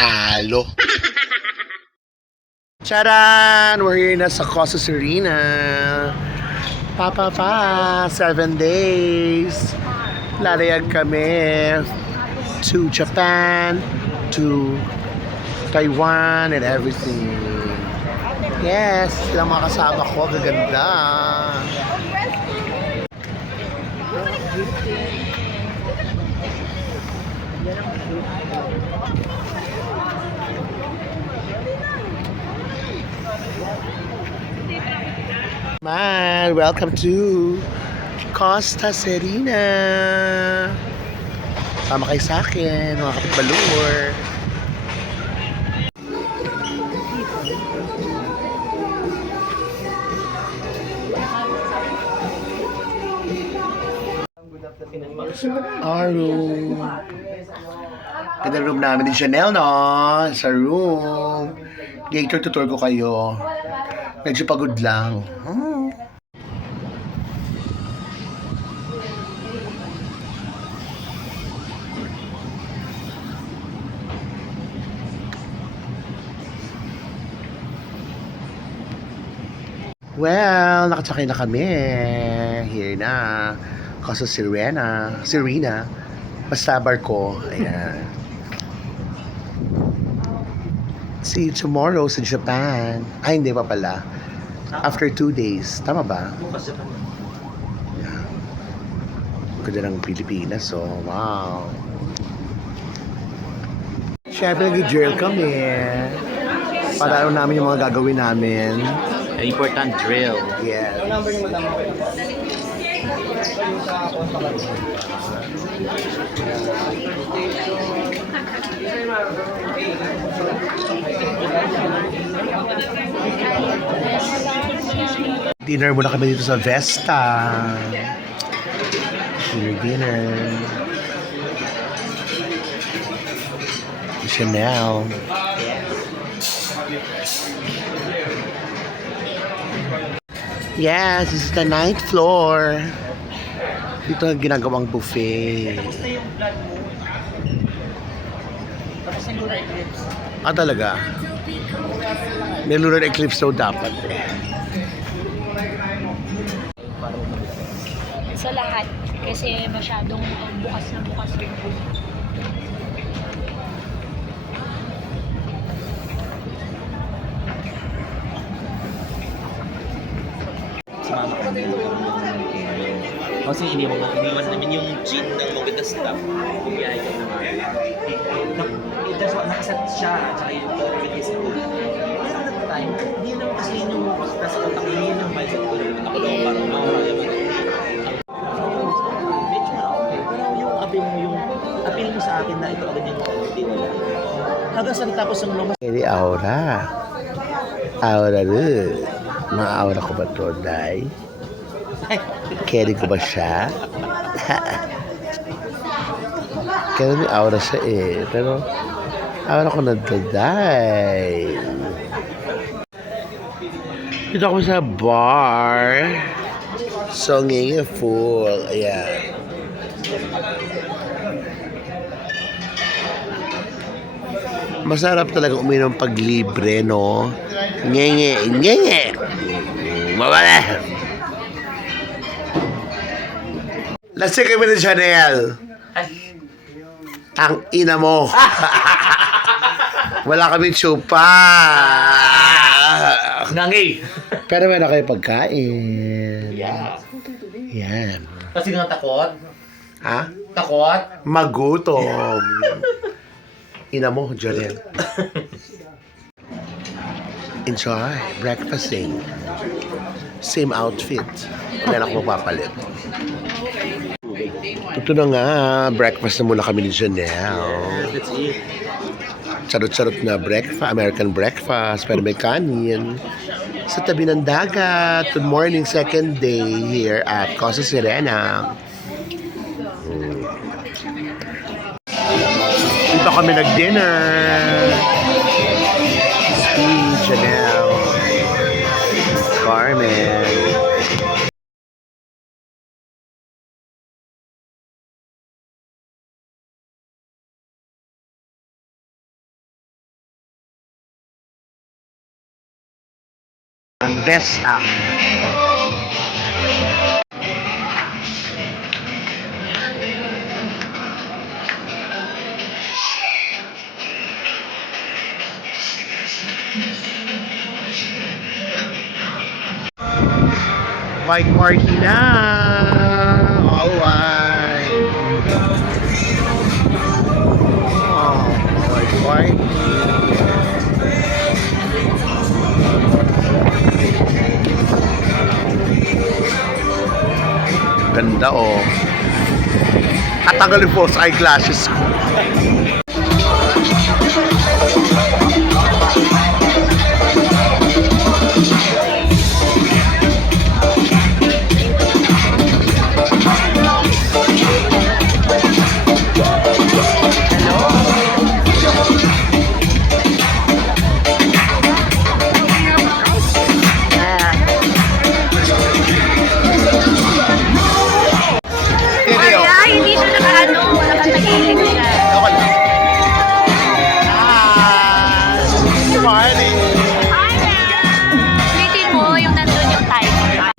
talo. Charan! We're here na sa Costa Serena. 7 days. Lalayag kami to Japan, to Taiwan, and everything. Yes, sila mga kasama ko. Gaganda. Man, welcome to Costa Serena. Sama kayo sa akin, mga kapitbalur. Our room. Ganda room namin ni Chanel, no? Sa room. Gator tutor ko kayo. Medyo pagod lang. Well, nakasakay na kami. Here na. Costa Serena. Serena. Basta barko. Ayan. See you tomorrow sa Japan. Ay, hindi pa pala. After 2 days. Tama ba? Yeah. Ganda ng Pilipinas. So, wow. Siyempre, nag-drill kami. Para alam namin yung mga gagawin namin. An important drill. Yeah. Dinner muna kami dito sa Vesta. Dinner. Chanel. Yes, this is the 9th floor. Dito ang ginagawang buffet. Ah, talaga? May lunar eclipse daw dapat eh. Sa lahat. Kasi masyadong bukas na bukas yung Sumama kami. Kasi iniwan namin yung gin ng maganda stuff. Bumiyay ka naman. Nakaset siya, tsaka yung activities ko. Pero at the time, hindi naman kasi yun yung nasa utak, yun yung mindset ko. Ako lang parang mawala yung medyo na okay. Pero yung appeal mo sa akin na ito agad yung quality wala. Hanggang sa natapos ang lumas. Kaya aura. Aura rin. Ma-aura ko ba ito, Day? Carry ko ba siya? Kaya may aura siya eh. Pero, aura ko na Day. Dito ako sa bar. Songing full. Ayan. Masarap talaga uminom pag libre, no? Ngenge, ngenge. Mawala. Lasing kami ng Chanel. Ang ina mo. Wala kaming chupa. Nangi! Pero meron kayo pagkain. Yeah. Yan. Kasi nga takot. Ha? Takot? Magutom. Ina mo, Janelle. Enjoy. Breakfasting. Same outfit. Meron ako mapapalit. Ito na nga. Breakfast na muna kami ni Janelle. That's it. Charot-charot na breakfast. American breakfast. Pero may kanin. Sa tabi ng dagat. Good morning. Second day here at Costa Serena. Dito kami nag-dinner. Steve, Janelle, Carmen. Ang Vesta. White party na! Alright! Oh, white party. Ganda oh. Tatanggalin po sa eyeglasses ko. Kaya hindi siya nakatagilid siya. Party! Ulitin mo yung nandun yung timer.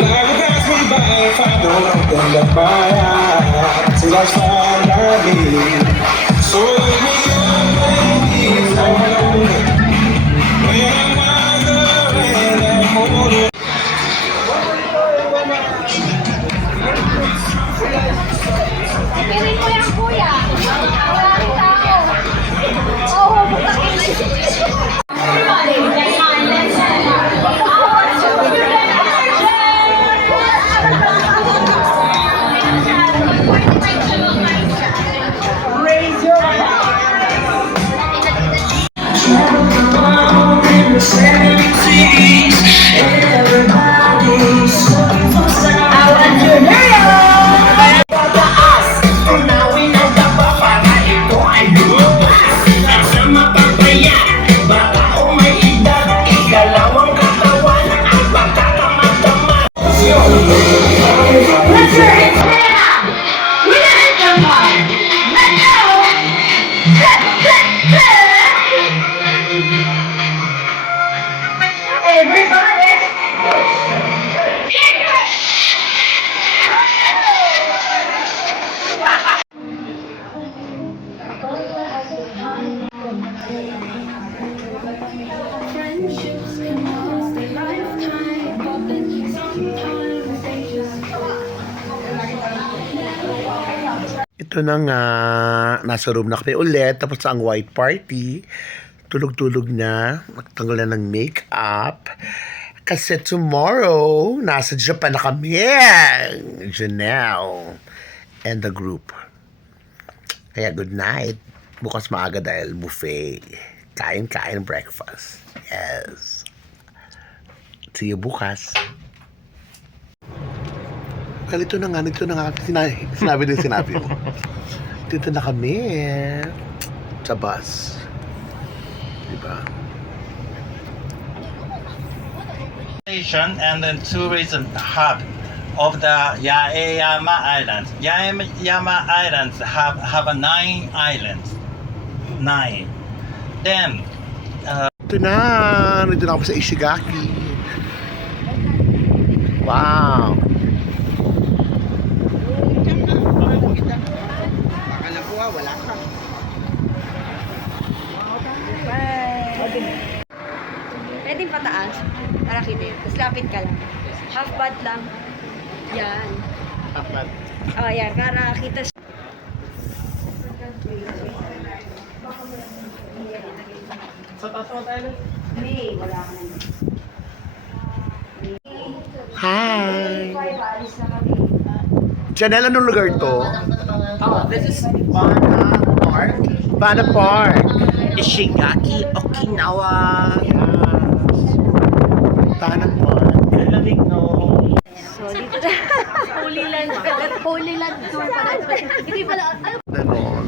Like a pass me by if I don't open up my eyes. Till I find I need. So let me always hold it. When I'm wiser and I'm older. Piling mo yan, kuya. Maraming tao. Oo, Friendships can last a lifetime, but then sometimes they just Ito na nga, nasa room na kami ulit, tapos ang white party, tulog-tulog na, nagtanggal na ng makeup, kasi tomorrow, nasa Japan na kami, Janelle, and the group. Kaya good night, bukas maaga dahil buffet, kain-kain breakfast, yes. See you bukas. Well, ito na nga, sinabi din sinabi mo. Dito na kami, sa bus. Diba? Station and then tourism hub of the Yaeyama Islands. Yaeyama Islands have 9 islands. 9. Then Ito na, nandito na ako sa Ishigaki. Wow. Pwede pataas para kita. Tapos lapit ka lang. Half bat lang. Yan. Apat. Oh, yan. Para kita siya. Hindi, wala ka na. Hi. Alis na kami. Janelle, anong lugar to? Oh, this is Bana Park. Bana Park. Ishigaki, Okinawa. Bana Park. Lamig no. So, dito na. Holy Land. Holy Land tour pala. Hindi pala. Ano? Ganon.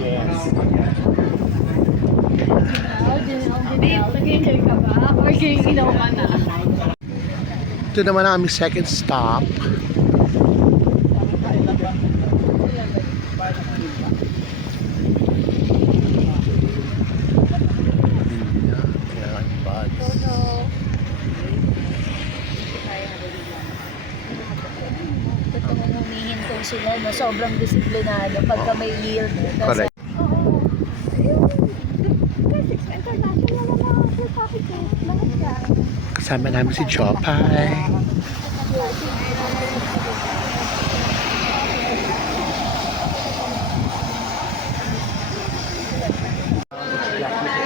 Nag-enjoy ka ba? Or ginaw ka na? Ito naman ang aming second stop. Ayan, buds. sobrang disiplinado pagka may yield. Correct. Kasama namin si Chopay.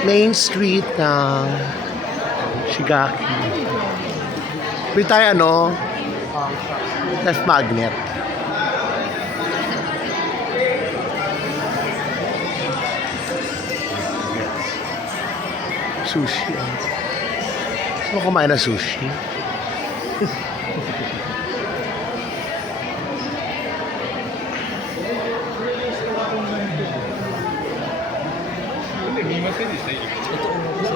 Main Street ng Shigaki. Pwede tayo left magnet. Sushi. Gusto mo kumain ng sushi? Ito umo ko sa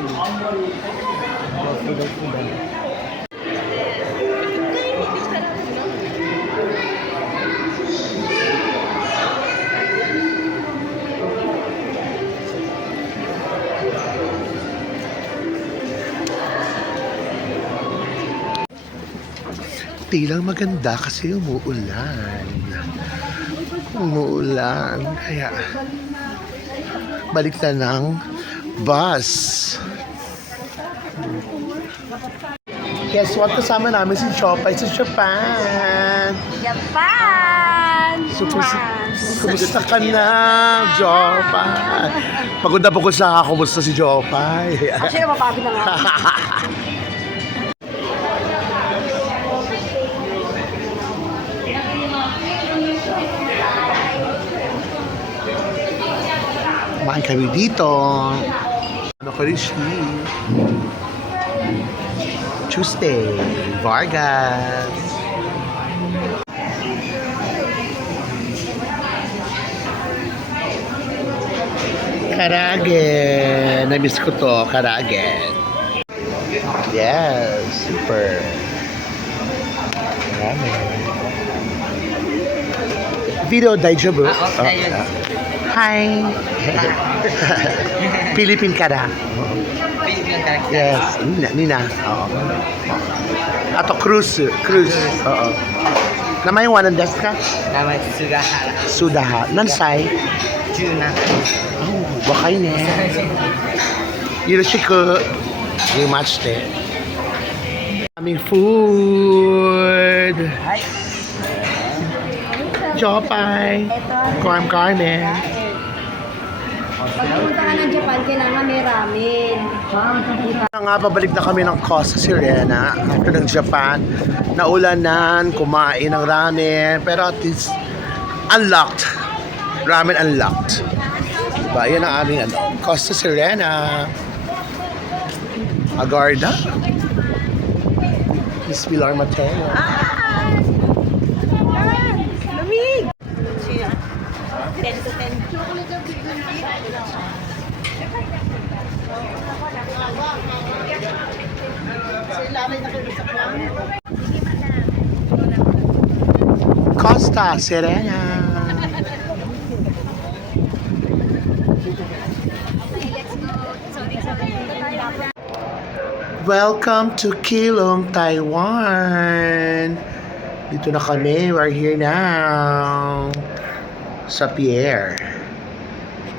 Tilang maganda kasi umuulan. Umuulan. Kaya balik na ng bus. Guess what? Kasama namin si Chopay sa Japan. Japan! Kumusta ka na, Chopay? Pagod na pagod sa kumusta si Chopay. Actually, mapagod na nga. Kumain kami dito. Korishi. Tuesday. Vargas. Karage. Na-miss ko to. Karage. Yes. Super. Marami. Video Daijabu. Hi. Philippine ka na. Yes. Nina. Oo. Ato cruise. Oo. Namay wanan desu ka? Namay Sugahara. Sudaha. Nansay? Juna. Oh, wakay ne. Yoroshiku. Rimashite. Aming food. Hi. Chopay. Carmen. Pag pumunta ka ng Japan, kailangan may ramen. Nga, pabalik na kami ng Costa Sirena after ng Japan. Naulanan, kumain ng ramen, pero at least unlocked. Ramen unlocked. Diba? Yan ang aming Costa Sirena. Agarda. Miss Pilar Mateo. Lamig! 10 to 10. Costa Sirena. Welcome to Keelung, Taiwan. Dito na kami. We're here now. Sa Pierre.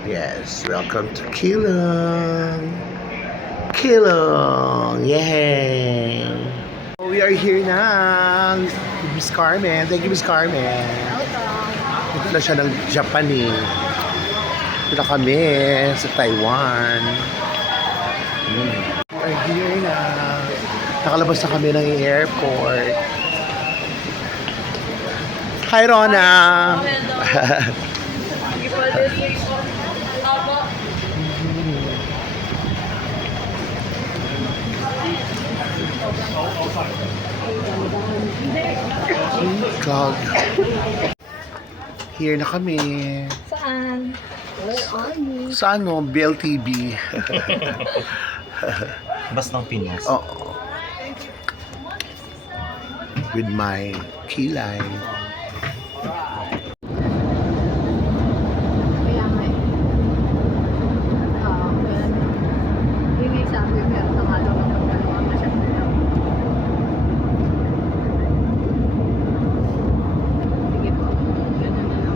Yes, welcome to Keelung. Keelung. Yay. We are here now. Miss Carmen. Thank you, Miss Carmen. Ito na siya ng Japanese. Ito na kami sa Taiwan. We are here na. Nakalabas na kami ng airport. Hi, Rona. God. Here na kami. Saan? Where are you? Sa BLTB. Bas ng Pinas. Oh. With my kilay. Kaya nga eh. Yung isa, meron na nga daw ng pagkaluan masyadong daw. Sige po. Ganun na lang.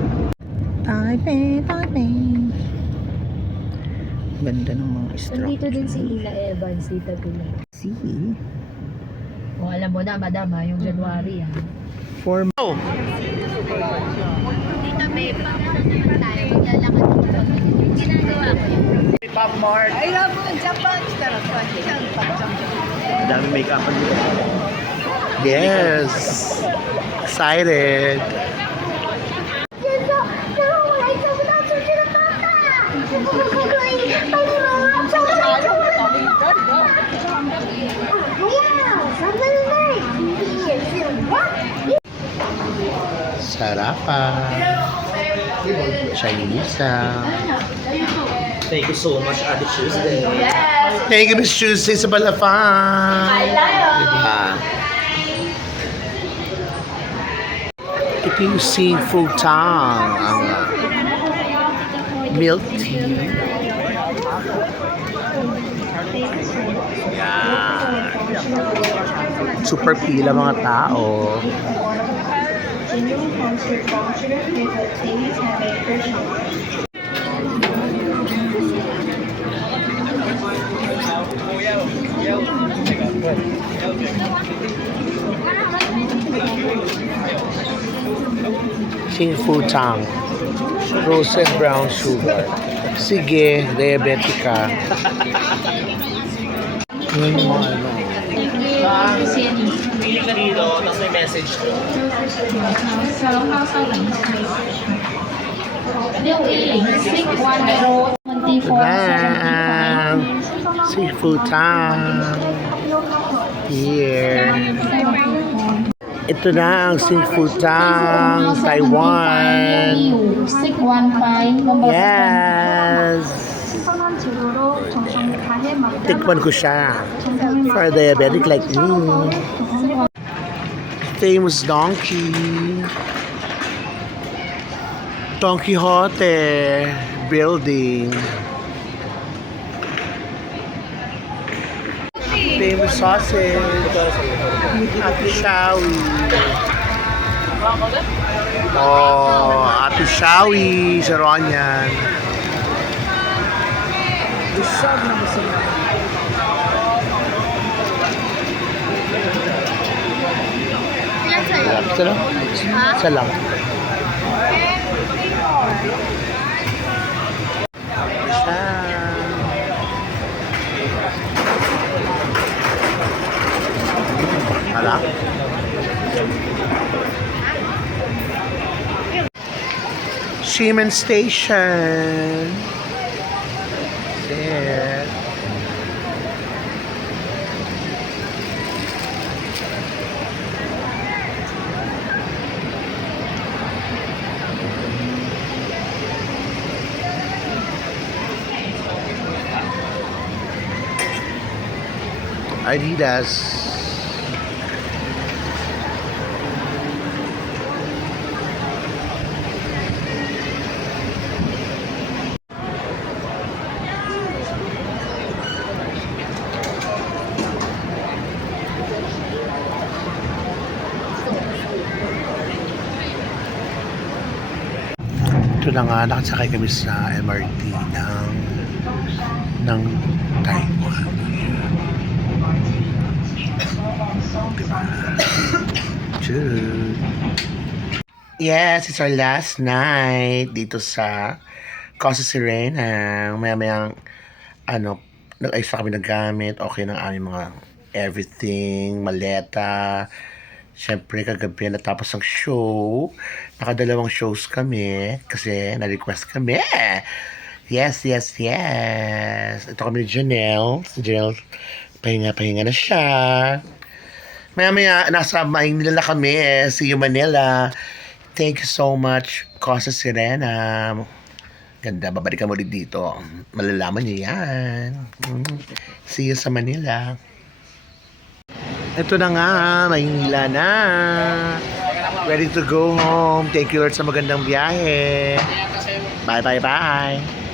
Ganda ng mga straw. Nandito din si Ina Evans, Tita Pili. See? O, alam mo na, madam, yung January, For Oh! Tita Babe, tayo, maglalakad ako doon. Ginagawa ko yun. Ang dami make-up dito. Yes! Excited! Sarapan! Chinese Thank you so much, Ate Tuesday. Thank you, Miss Tuesday sa Balafang! Diba? Ito yung seafood tang, ang milk tea. Yan. Super pila mga tao. Seafood tang. Roasted brown sugar. Sige, diabetica. Ano mo ano? Pili ka dito, tapos may message ko. Yan. Seafood tang. Here. Ito na ang seafood tang Taiwan. Yes. Tikman ko siya. For diabetic like me. Famous donkey. Don Quixote building. Famous sausage. Ate Shawi. Oh, Ate Shawi sa Ronyan. Isa lang? Isa lang. Hala. Ximen Station. There. Adidas. Ito na nga, nakasakay kami sa MRT ng Taiwan. Diba? Chud. Yes, it's our last night dito sa Casa Sirena. Maya-mayang, nag-ayos na kami ng gamit. Okay ng aming mga everything, maleta. Siyempre, kagabi natapos ang show. Nakadalawang shows kami kasi na-request kami. Yes, yes, yes. Ito kami ni Janelle. Si Janelle, pahinga na siya. Maya-maya, nasa Maynila na kami. See you, Manila. Thank you so much, Casa Sirena. Ganda, babalikan mo ulit dito. Malalaman niyo yan. See you sa Manila. Ito na nga, Maynila na. Ready to go home. Thank you, Lord, sa magandang biyahe. Bye, bye, bye.